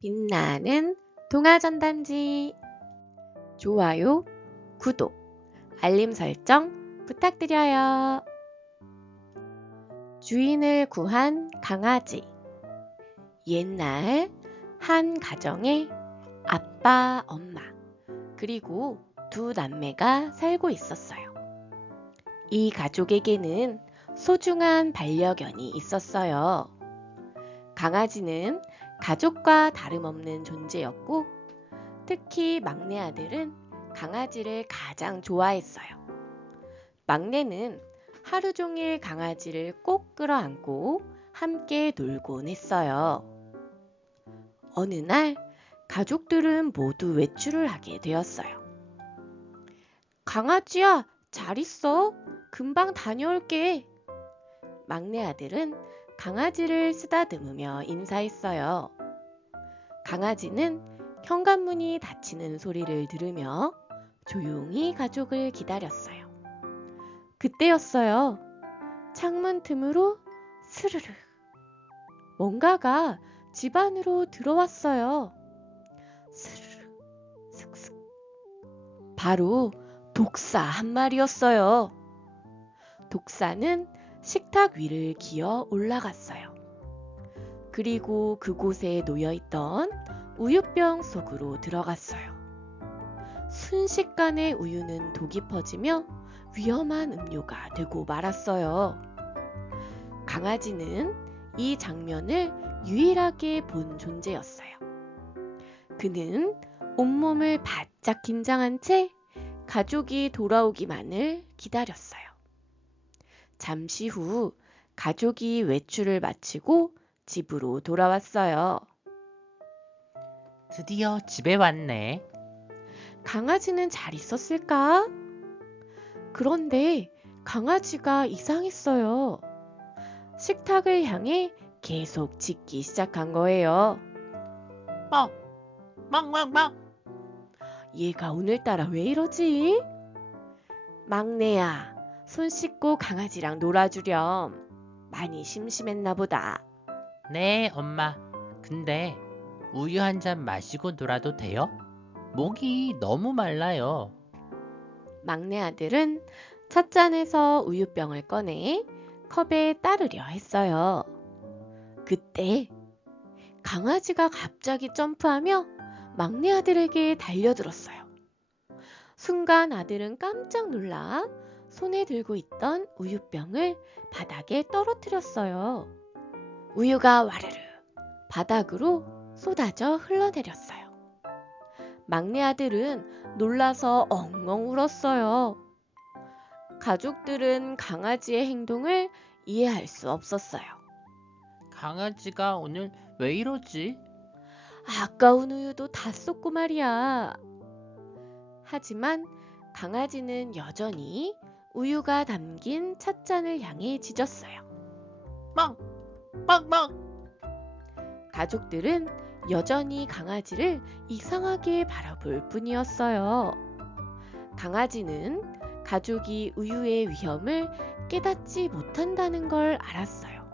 빛나는 동화전단지 좋아요, 구독, 알림 설정 부탁드려요. 주인을 구한 강아지. 옛날 한 가정에 아빠, 엄마, 그리고 두 남매가 살고 있었어요. 이 가족에게는 소중한 반려견이 있었어요. 강아지는 가족과 다름없는 존재였고, 특히 막내 아들은 강아지를 가장 좋아했어요. 막내는 하루 종일 강아지를 꼭 끌어안고 함께 놀곤 했어요. 어느 날 가족들은 모두 외출을 하게 되었어요. 강아지야, 잘 있어? 금방 다녀올게. 막내 아들은 강아지를 쓰다듬으며 인사했어요. 강아지는 현관문이 닫히는 소리를 들으며 조용히 가족을 기다렸어요. 그때였어요. 창문 틈으로 스르르 뭔가가 집 안으로 들어왔어요. 스르르 슥슥. 바로 독사 한 마리였어요. 독사는 식탁 위를 기어 올라갔어요. 그리고 그곳에 놓여있던 우유병 속으로 들어갔어요. 순식간에 우유는 독이 퍼지며 위험한 음료가 되고 말았어요. 강아지는 이 장면을 유일하게 본 존재였어요. 그는 온몸을 바짝 긴장한 채 가족이 돌아오기만을 기다렸어요. 잠시 후 가족이 외출을 마치고 집으로 돌아왔어요. 드디어 집에 왔네. 강아지는 잘 있었을까? 그런데 강아지가 이상했어요. 식탁을 향해 계속 짖기 시작한 거예요. 멍! 멍멍멍! 얘가 오늘따라 왜 이러지? 막내야, 손 씻고 강아지랑 놀아주렴. 많이 심심했나 보다. 네, 엄마. 근데 우유 한 잔 마시고 놀아도 돼요? 목이 너무 말라요. 막내 아들은 찻잔에서 우유병을 꺼내 컵에 따르려 했어요. 그때 강아지가 갑자기 점프하며 막내 아들에게 달려들었어요. 순간 아들은 깜짝 놀라 손에 들고 있던 우유병을 바닥에 떨어뜨렸어요. 우유가 와르르 바닥으로 쏟아져 흘러내렸어요. 막내 아들은 놀라서 엉엉 울었어요. 가족들은 강아지의 행동을 이해할 수 없었어요. 강아지가 오늘 왜 이러지? 아까운 우유도 다 쏟고 말이야. 하지만 강아지는 여전히 우유가 담긴 찻잔을 향해 짖었어요. 멍! 멍멍! 가족들은 여전히 강아지를 이상하게 바라볼 뿐이었어요. 강아지는 가족이 우유의 위험을 깨닫지 못한다는 걸 알았어요.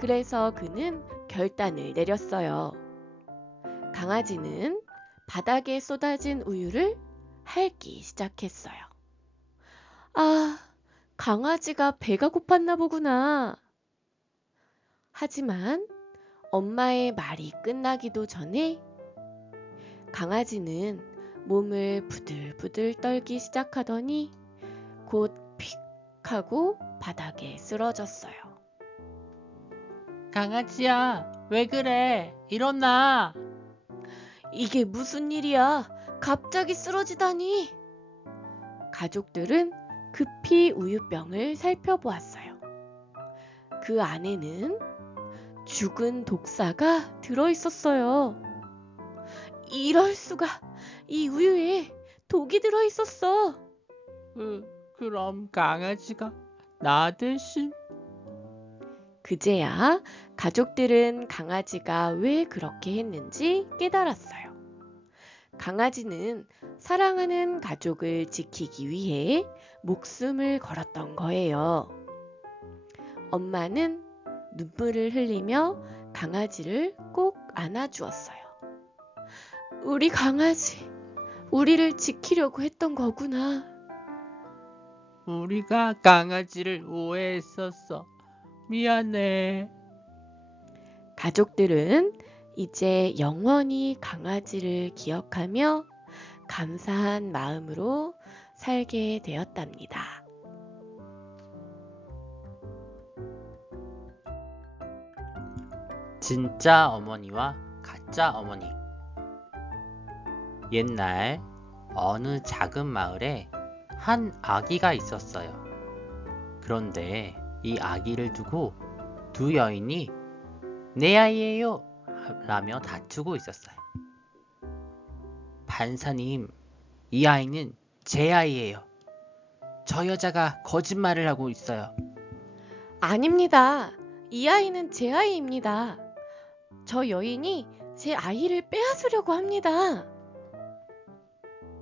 그래서 그는 결단을 내렸어요. 강아지는 바닥에 쏟아진 우유를 핥기 시작했어요. 아, 강아지가 배가 고팠나 보구나. 하지만 엄마의 말이 끝나기도 전에 강아지는 몸을 부들부들 떨기 시작하더니 곧 픽 하고 바닥에 쓰러졌어요. 강아지야, 왜 그래? 일어나! 이게 무슨 일이야? 갑자기 쓰러지다니. 가족들은 급히 우유병을 살펴보았어요. 그 안에는 죽은 독사가 들어있었어요. 이럴 수가. 이 우유에 독이 들어있었어. 그럼 강아지가 나 대신? 그제야 가족들은 강아지가 왜 그렇게 했는지 깨달았어요. 강아지는 사랑하는 가족을 지키기 위해 목숨을 걸었던 거예요. 엄마는 눈물을 흘리며 강아지를 꼭 안아주었어요. 우리 강아지, 우리를 지키려고 했던 거구나. 우리가 강아지를 오해했었어. 미안해. 가족들은 이제 영원히 강아지를 기억하며 감사한 마음으로 살게 되었답니다. 진짜 어머니와 가짜 어머니. 옛날 어느 작은 마을에 한 아기가 있었어요. 그런데 이 아기를 두고 두 여인이 내 아이예요 라며 다투고 있었어요. 판사님, 이 아이는 제 아이예요. 저 여자가 거짓말을 하고 있어요. 아닙니다. 이 아이는 제 아이입니다. 저 여인이 제 아이를 빼앗으려고 합니다.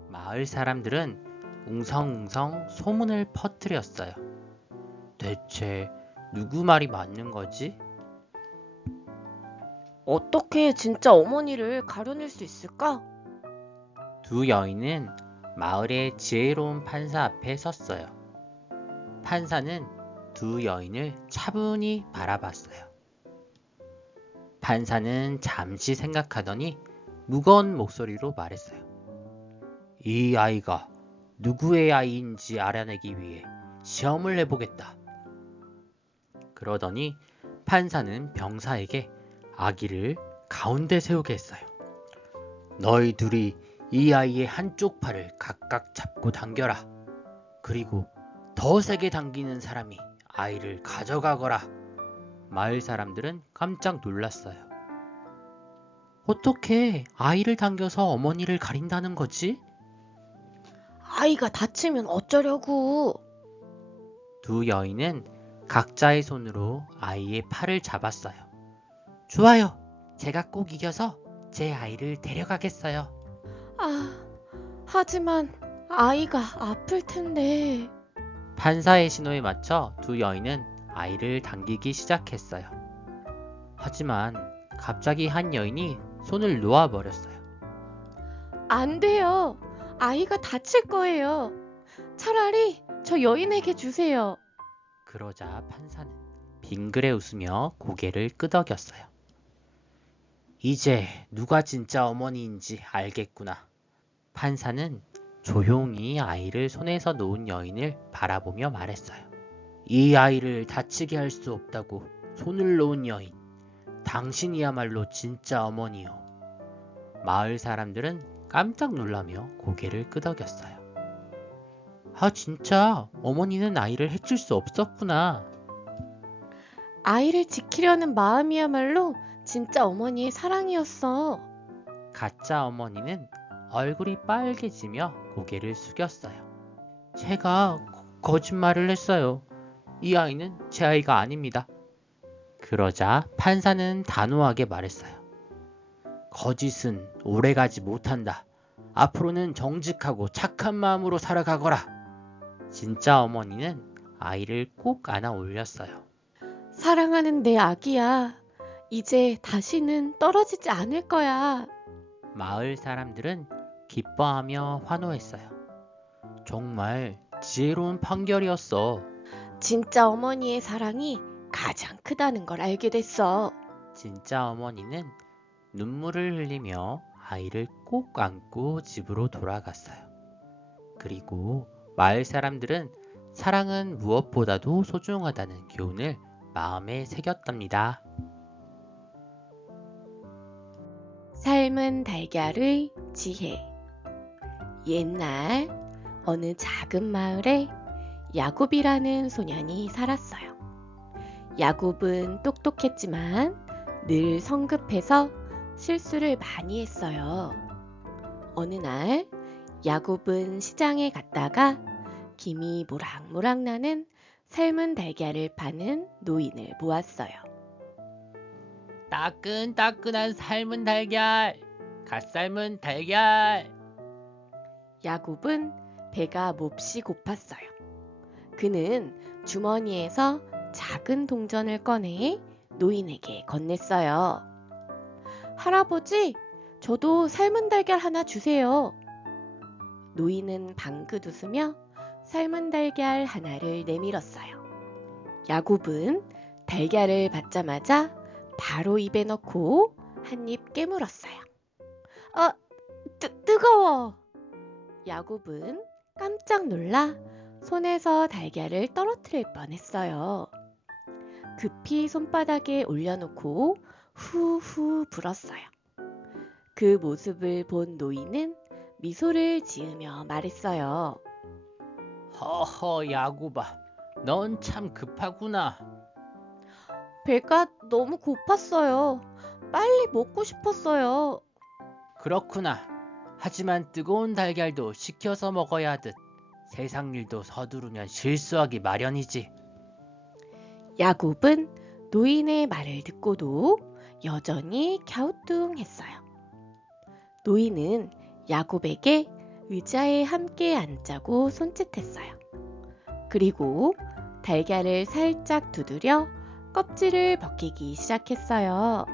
마을 사람들은 웅성웅성 소문을 퍼뜨렸어요. 대체 누구 말이 맞는 거지? 어떻게 진짜 어머니를 가려낼 수 있을까? 두 여인은 마을의 지혜로운 판사 앞에 섰어요. 판사는 두 여인을 차분히 바라봤어요. 판사는 잠시 생각하더니 무거운 목소리로 말했어요. 이 아이가 누구의 아이인지 알아내기 위해 시험을 해보겠다. 그러더니 판사는 병사에게 아기를 가운데 세우게 했어요. 너희 둘이 이 아이의 한쪽 팔을 각각 잡고 당겨라. 그리고 더 세게 당기는 사람이 아이를 가져가거라. 마을 사람들은 깜짝 놀랐어요. 어떻게 아이를 당겨서 어머니를 가린다는 거지? 아이가 다치면 어쩌려고? 두 여인은 각자의 손으로 아이의 팔을 잡았어요. 좋아요. 제가 꼭 이겨서 제 아이를 데려가겠어요. 하지만 아이가 아플 텐데. 판사의 신호에 맞춰 두 여인은 아이를 당기기 시작했어요. 하지만 갑자기 한 여인이 손을 놓아버렸어요. 안 돼요. 아이가 다칠 거예요. 차라리 저 여인에게 주세요. 그러자 판사는 빙그레 웃으며 고개를 끄덕였어요. 이제 누가 진짜 어머니인지 알겠구나. 판사는 조용히 아이를 손에서 놓은 여인을 바라보며 말했어요. 이 아이를 다치게 할 수 없다고 손을 놓은 여인, 당신이야말로 진짜 어머니요. 마을 사람들은 깜짝 놀라며 고개를 끄덕였어요. 진짜 어머니는 아이를 해칠 수 없었구나. 아이를 지키려는 마음이야말로 진짜 어머니의 사랑이었어. 가짜 어머니는 얼굴이 빨개지며 고개를 숙였어요. 제가 거짓말을 했어요. 이 아이는 제 아이가 아닙니다. 그러자 판사는 단호하게 말했어요. 거짓은 오래가지 못한다. 앞으로는 정직하고 착한 마음으로 살아가거라. 진짜 어머니는 아이를 꼭 안아 올렸어요. 사랑하는 내 아기야. 이제 다시는 떨어지지 않을 거야. 마을 사람들은 기뻐하며 환호했어요. 정말 지혜로운 판결이었어. 진짜 어머니의 사랑이 가장 크다는 걸 알게 됐어. 진짜 어머니는 눈물을 흘리며 아이를 꼭 안고 집으로 돌아갔어요. 그리고 마을 사람들은 사랑은 무엇보다도 소중하다는 교훈을 마음에 새겼답니다. 삶은 달걀의 지혜. 옛날 어느 작은 마을에 야곱이라는 소년이 살았어요. 야곱은 똑똑했지만 늘 성급해서 실수를 많이 했어요. 어느 날 야곱은 시장에 갔다가 김이 모락모락 나는 삶은 달걀을 파는 노인을 보았어요. 따끈따끈한 삶은 달걀, 갓 삶은 달걀. 야곱은 배가 몹시 고팠어요. 그는 주머니에서 작은 동전을 꺼내 노인에게 건넸어요. 할아버지, 저도 삶은 달걀 하나 주세요. 노인은 방긋 웃으며 삶은 달걀 하나를 내밀었어요. 야곱은 달걀을 받자마자 바로 입에 넣고 한 입 깨물었어요. 아, 뜨거워! 야곱은 깜짝 놀라 손에서 달걀을 떨어뜨릴 뻔했어요. 급히 손바닥에 올려놓고 후후 불었어요. 그 모습을 본 노인은 미소를 지으며 말했어요. 허허, 야곱아, 넌 참 급하구나. 배가 너무 고팠어요. 빨리 먹고 싶었어요. 그렇구나. 하지만 뜨거운 달걀도 식혀서 먹어야 하듯 세상 일도 서두르면 실수하기 마련이지. 야곱은 노인의 말을 듣고도 여전히 갸우뚱했어요. 노인은 야곱에게 의자에 함께 앉자고 손짓했어요. 그리고 달걀을 살짝 두드려 껍질을 벗기기 시작했어요.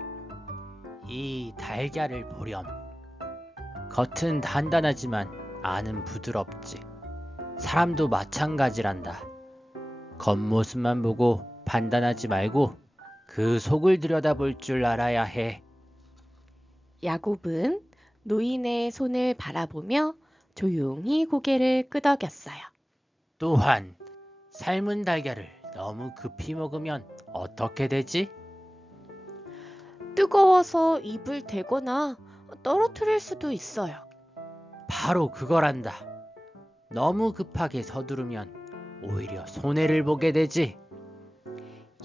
이 달걀을 보렴. 겉은 단단하지만 안은 부드럽지. 사람도 마찬가지란다. 겉모습만 보고 판단하지 말고 그 속을 들여다볼 줄 알아야 해. 야곱은 노인의 손을 바라보며 조용히 고개를 끄덕였어요. 또한 삶은 달걀을 너무 급히 먹으면 어떻게 되지? 뜨거워서 입을 대거나 떨어뜨릴 수도 있어요. 바로 그거란다. 너무 급하게 서두르면 오히려 손해를 보게 되지.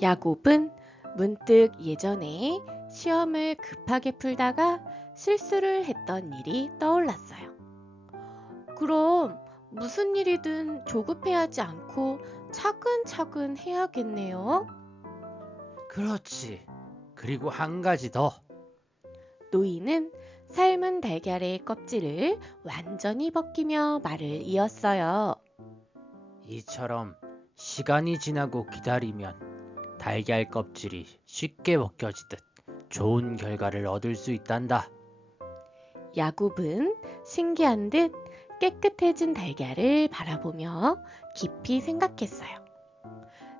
야곱은 문득 예전에 시험을 급하게 풀다가 실수를 했던 일이 떠올랐어요. 그럼 무슨 일이든 조급해하지 않고 차근차근 해야겠네요. 그렇지. 그리고 한 가지 더. 노인은 삶은 달걀의 껍질을 완전히 벗기며 말을 이었어요. 이처럼 시간이 지나고 기다리면 달걀 껍질이 쉽게 벗겨지듯 좋은 결과를 얻을 수 있단다. 야곱은 신기한 듯 깨끗해진 달걀을 바라보며 깊이 생각했어요.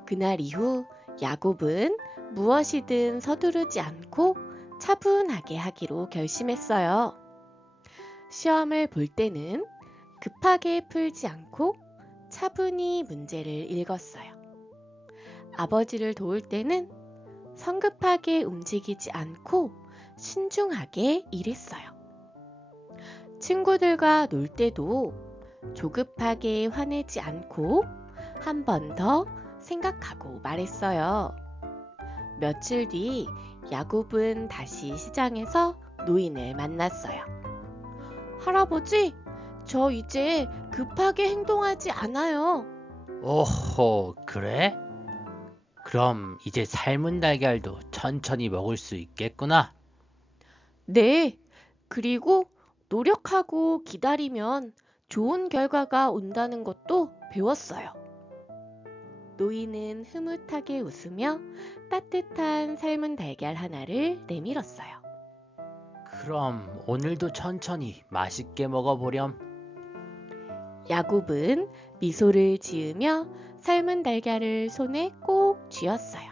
그날 이후 야곱은 무엇이든 서두르지 않고 차분하게 하기로 결심했어요. 시험을 볼 때는 급하게 풀지 않고 차분히 문제를 읽었어요. 아버지를 도울 때는 성급하게 움직이지 않고 신중하게 일했어요. 친구들과 놀 때도 조급하게 화내지 않고 한 번 더 생각하고 말했어요. 며칠 뒤 야곱은 다시 시장에서 노인을 만났어요. 할아버지, 저 이제 급하게 행동하지 않아요. 오호, 그래? 그럼 이제 삶은 달걀도 천천히 먹을 수 있겠구나. 네, 그리고 노력하고 기다리면 좋은 결과가 온다는 것도 배웠어요. 노인은 흐뭇하게 웃으며 따뜻한 삶은 달걀 하나를 내밀었어요. 그럼 오늘도 천천히 맛있게 먹어보렴. 야곱은 미소를 지으며 삶은 달걀을 손에 꼭 쥐었어요.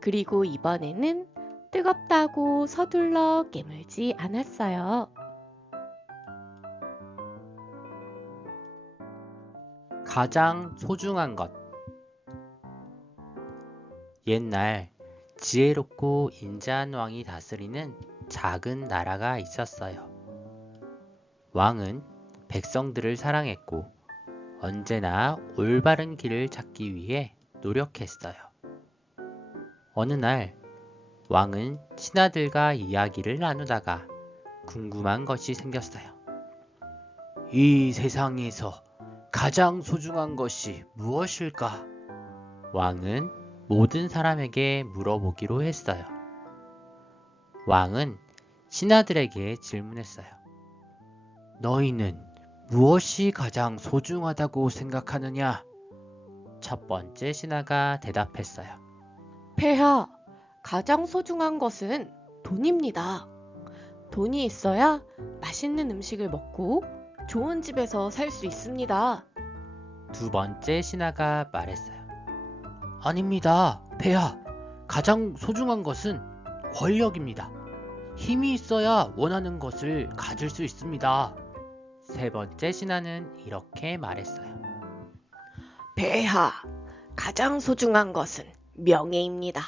그리고 이번에는 뜨겁다고 서둘러 깨물지 않았어요. 가장 소중한 것. 옛날 지혜롭고 인자한 왕이 다스리는 작은 나라가 있었어요. 왕은 백성들을 사랑했고 언제나 올바른 길을 찾기 위해 노력했어요. 어느 날 왕은 신하들과 이야기를 나누다가 궁금한 것이 생겼어요. 이 세상에서 가장 소중한 것이 무엇일까? 왕은 모든 사람에게 물어보기로 했어요. 왕은 신하들에게 질문했어요. 너희는 무엇이 가장 소중하다고 생각하느냐? 첫 번째 신하가 대답했어요. 폐하, 가장 소중한 것은 돈입니다. 돈이 있어야 맛있는 음식을 먹고 좋은 집에서 살 수 있습니다. 두 번째 신하가 말했어요. 아닙니다, 폐하. 가장 소중한 것은 권력입니다. 힘이 있어야 원하는 것을 가질 수 있습니다. 세 번째 신하는 이렇게 말했어요. 폐하, 가장 소중한 것은 명예입니다.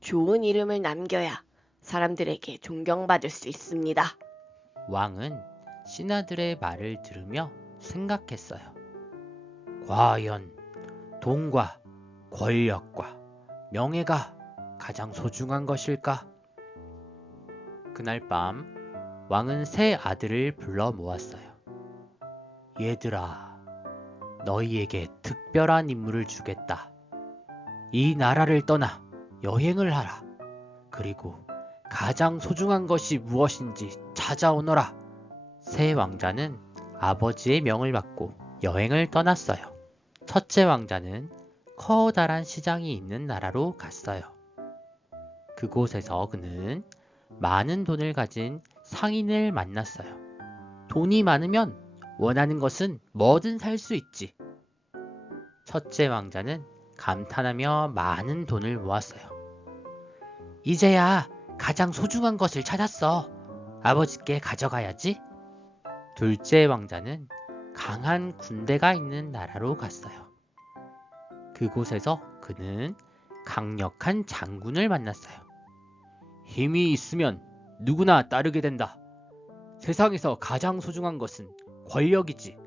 좋은 이름을 남겨야 사람들에게 존경받을 수 있습니다. 왕은 신하들의 말을 들으며 생각했어요. 과연 돈과 권력과 명예가 가장 소중한 것일까? 그날 밤 왕은 세 아들을 불러 모았어요. 얘들아, 너희에게 특별한 임무를 주겠다. 이 나라를 떠나 여행을 하라. 그리고 가장 소중한 것이 무엇인지 찾아오너라. 세 왕자는 아버지의 명을 받고 여행을 떠났어요. 첫째 왕자는 커다란 시장이 있는 나라로 갔어요. 그곳에서 그는 많은 돈을 가진 상인을 만났어요. 돈이 많으면 원하는 것은 뭐든 살 수 있지. 첫째 왕자는 감탄하며 많은 돈을 모았어요. 이제야 가장 소중한 것을 찾았어. 아버지께 가져가야지. 둘째 왕자는 강한 군대가 있는 나라로 갔어요. 그곳에서 그는 강력한 장군을 만났어요. 힘이 있으면 누구나 따르게 된다. 세상에서 가장 소중한 것은 권력이지.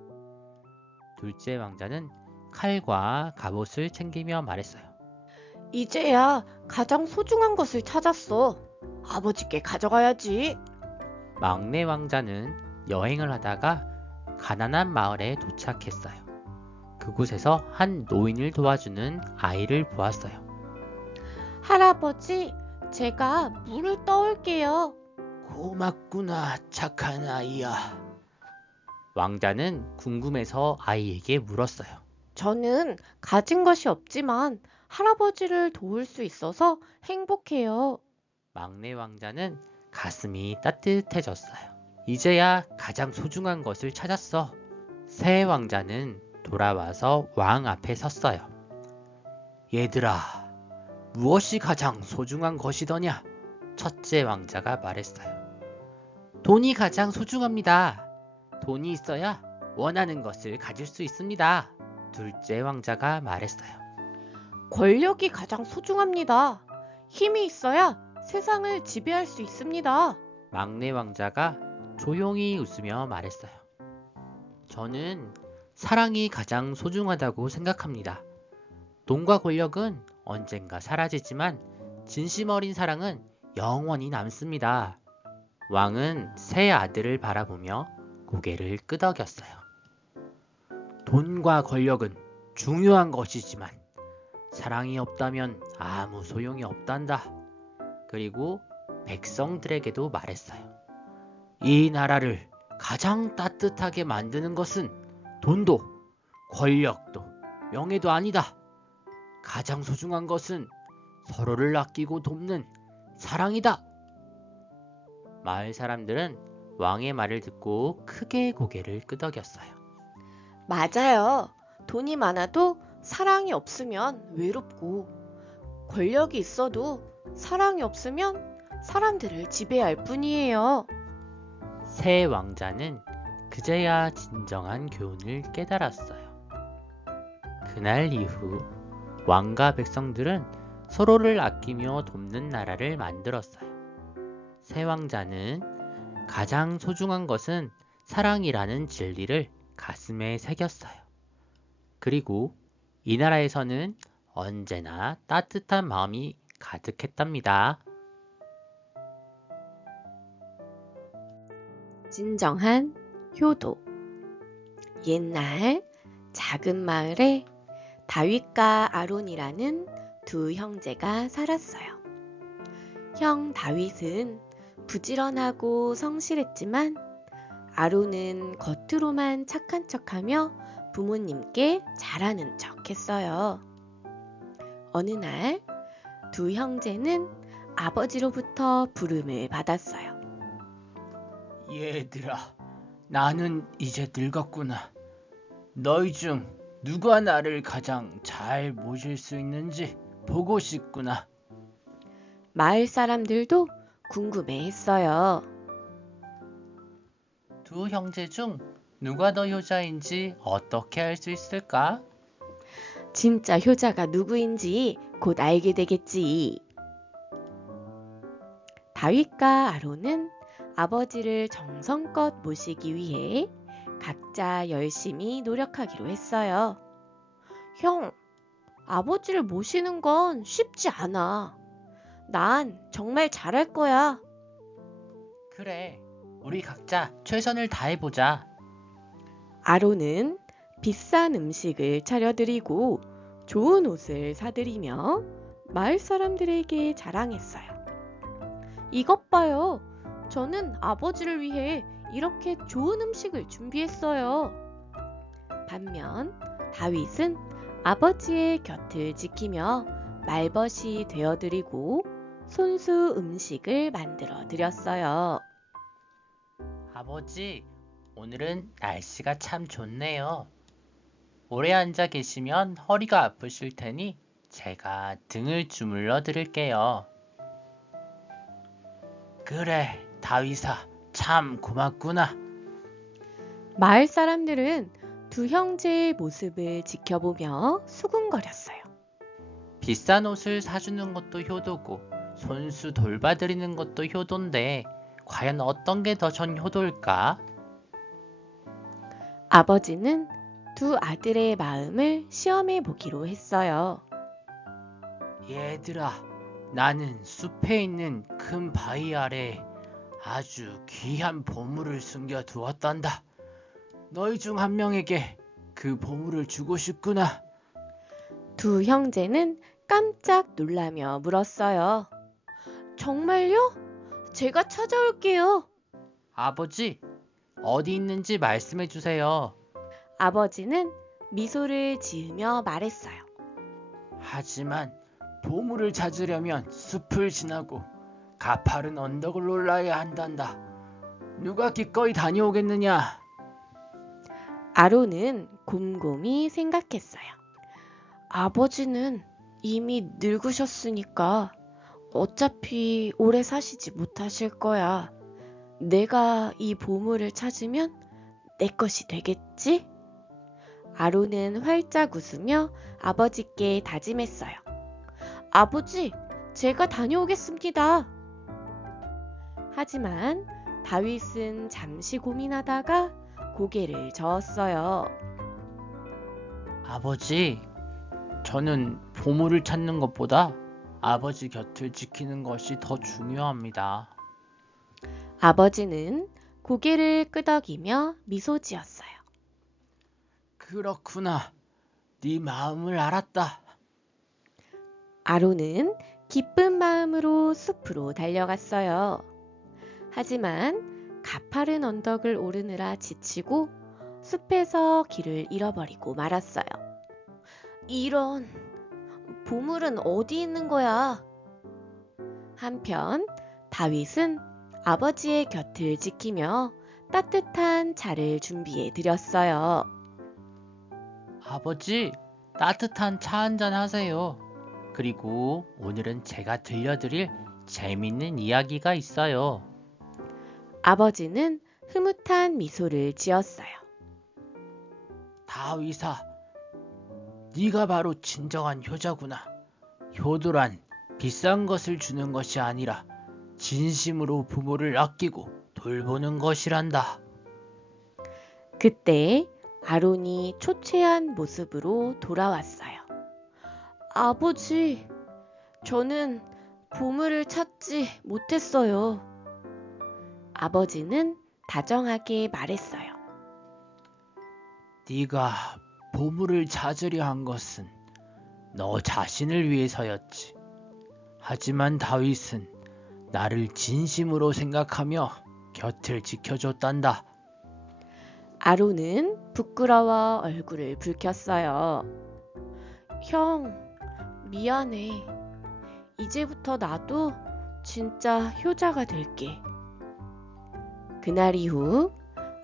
둘째 왕자는 칼과 갑옷을 챙기며 말했어요. 이제야 가장 소중한 것을 찾았어. 아버지께 가져가야지. 막내 왕자는 여행을 하다가 가난한 마을에 도착했어요. 그곳에서 한 노인을 도와주는 아이를 보았어요. 할아버지, 제가 물을 떠올게요. 고맙구나, 착한 아이야. 왕자는 궁금해서 아이에게 물었어요. 저는 가진 것이 없지만 할아버지를 도울 수 있어서 행복해요. 막내 왕자는 가슴이 따뜻해졌어요. 이제야 가장 소중한 것을 찾았어. 새 왕자는 돌아와서 왕 앞에 섰어요. 얘들아, 무엇이 가장 소중한 것이더냐? 첫째 왕자가 말했어요. 돈이 가장 소중합니다. 돈이 있어야 원하는 것을 가질 수 있습니다. 둘째 왕자가 말했어요. 권력이 가장 소중합니다. 힘이 있어야 세상을 지배할 수 있습니다. 막내 왕자가 조용히 웃으며 말했어요. 저는 사랑이 가장 소중하다고 생각합니다. 돈과 권력은 언젠가 사라지지만 진심 어린 사랑은 영원히 남습니다. 왕은 세 아들을 바라보며 고개를 끄덕였어요. 돈과 권력은 중요한 것이지만 사랑이 없다면 아무 소용이 없단다. 그리고 백성들에게도 말했어요. 이 나라를 가장 따뜻하게 만드는 것은 돈도 권력도 명예도 아니다. 가장 소중한 것은 서로를 아끼고 돕는 사랑이다. 마을 사람들은 왕의 말을 듣고 크게 고개를 끄덕였어요. 맞아요. 돈이 많아도 사랑이 없으면 외롭고, 권력이 있어도 사랑이 없으면 사람들을 지배할 뿐이에요. 새 왕자는 그제야 진정한 교훈을 깨달았어요. 그날 이후 왕과 백성들은 서로를 아끼며 돕는 나라를 만들었어요. 새 왕자는 가장 소중한 것은 사랑이라는 진리를 가슴에 새겼어요. 그리고 이 나라에서는 언제나 따뜻한 마음이 가득했답니다. 진정한 효도. 옛날 작은 마을에 다윗과 아론이라는 두 형제가 살았어요. 형 다윗은 부지런하고 성실했지만 아론은 겉으로만 착한 척하며 부모님께 잘하는 척했어요. 어느 날 두 형제는 아버지로부터 부름을 받았어요. 얘들아, 나는 이제 늙었구나. 너희 중 누가 나를 가장 잘 모실 수 있는지 보고 싶구나. 마을 사람들도 궁금해했어요. 두 형제 중 누가 더 효자인지 어떻게 알 수 있을까? 진짜 효자가 누구인지 곧 알게 되겠지. 다윗과 아론은 아버지를 정성껏 모시기 위해 각자 열심히 노력하기로 했어요. 형, 아버지를 모시는 건 쉽지 않아. 난 정말 잘할 거야. 그래, 우리 각자 최선을 다해보자. 아론은 비싼 음식을 차려드리고 좋은 옷을 사드리며 마을 사람들에게 자랑했어요. 이것 봐요. 저는 아버지를 위해 이렇게 좋은 음식을 준비했어요. 반면 다윗은 아버지의 곁을 지키며 말벗이 되어드리고 손수 음식을 만들어 드렸어요. 아버지, 오늘은 날씨가 참 좋네요. 오래 앉아 계시면 허리가 아프실 테니 제가 등을 주물러 드릴게요. 그래, 다윗아, 참 고맙구나. 마을 사람들은 두 형제의 모습을 지켜보며 수군거렸어요. 비싼 옷을 사주는 것도 효도고 손수 돌봐드리는 것도 효도인데 과연 어떤 게 더 전 효도일까? 아버지는 두 아들의 마음을 시험해 보기로 했어요. 얘들아, 나는 숲에 있는 큰 바위 아래 아주 귀한 보물을 숨겨 두었단다. 너희 중 한 명에게 그 보물을 주고 싶구나. 두 형제는 깜짝 놀라며 물었어요. 정말요? 제가 찾아올게요. 아버지, 어디 있는지 말씀해 주세요. 아버지는 미소를 지으며 말했어요. 하지만 보물을 찾으려면 숲을 지나고 가파른 언덕을 올라야 한단다. 누가 기꺼이 다녀오겠느냐? 아론은 곰곰이 생각했어요. 아버지는 이미 늙으셨으니까 어차피 오래 사시지 못하실 거야. 내가 이 보물을 찾으면 내 것이 되겠지? 아론은 활짝 웃으며 아버지께 다짐했어요. 아버지, 제가 다녀오겠습니다. 하지만 다윗은 잠시 고민하다가 고개를 저었어요. 아버지, 저는 보물을 찾는 것보다 아버지 곁을 지키는 것이 더 중요합니다. 아버지는 고개를 끄덕이며 미소 지었어요. 그렇구나. 네 마음을 알았다. 아론은 기쁜 마음으로 숲으로 달려갔어요. 하지만 가파른 언덕을 오르느라 지치고 숲에서 길을 잃어버리고 말았어요. 이런, 보물은 어디 있는 거야? 한편 다윗은 아버지의 곁을 지키며 따뜻한 차를 준비해 드렸어요. 아버지, 따뜻한 차 한잔 하세요. 그리고 오늘은 제가 들려드릴 재밌는 이야기가 있어요. 아버지는 흐뭇한 미소를 지었어요. 다윗아, 네가 바로 진정한 효자구나. 효도란 비싼 것을 주는 것이 아니라 진심으로 부모를 아끼고 돌보는 것이란다. 그때 아론이 초췌한 모습으로 돌아왔어요. 아버지, 저는 보물을 찾지 못했어요. 아버지는 다정하게 말했어요. 네가 보물을 찾으려 한 것은 너 자신을 위해서였지. 하지만 다윗은 나를 진심으로 생각하며 곁을 지켜줬단다. 아론은 부끄러워 얼굴을 붉혔어요. 형, 미안해. 이제부터 나도 진짜 효자가 될게. 그날 이후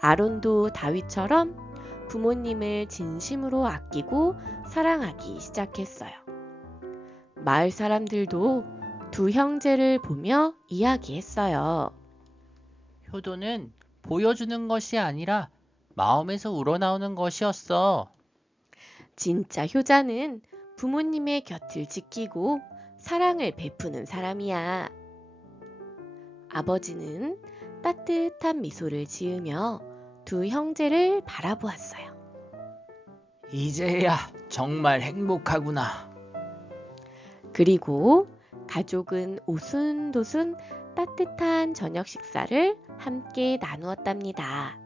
아론도 다윗처럼 부모님을 진심으로 아끼고 사랑하기 시작했어요. 마을 사람들도 두 형제를 보며 이야기했어요. 효도는 보여주는 것이 아니라 마음에서 우러나오는 것이었어. 진짜 효자는 부모님의 곁을 지키고 사랑을 베푸는 사람이야. 아버지는 따뜻한 미소를 지으며 두 형제를 바라보았어요. 이제야 정말 행복하구나. 그리고 가족은 오순도순 따뜻한 저녁 식사를 함께 나누었답니다.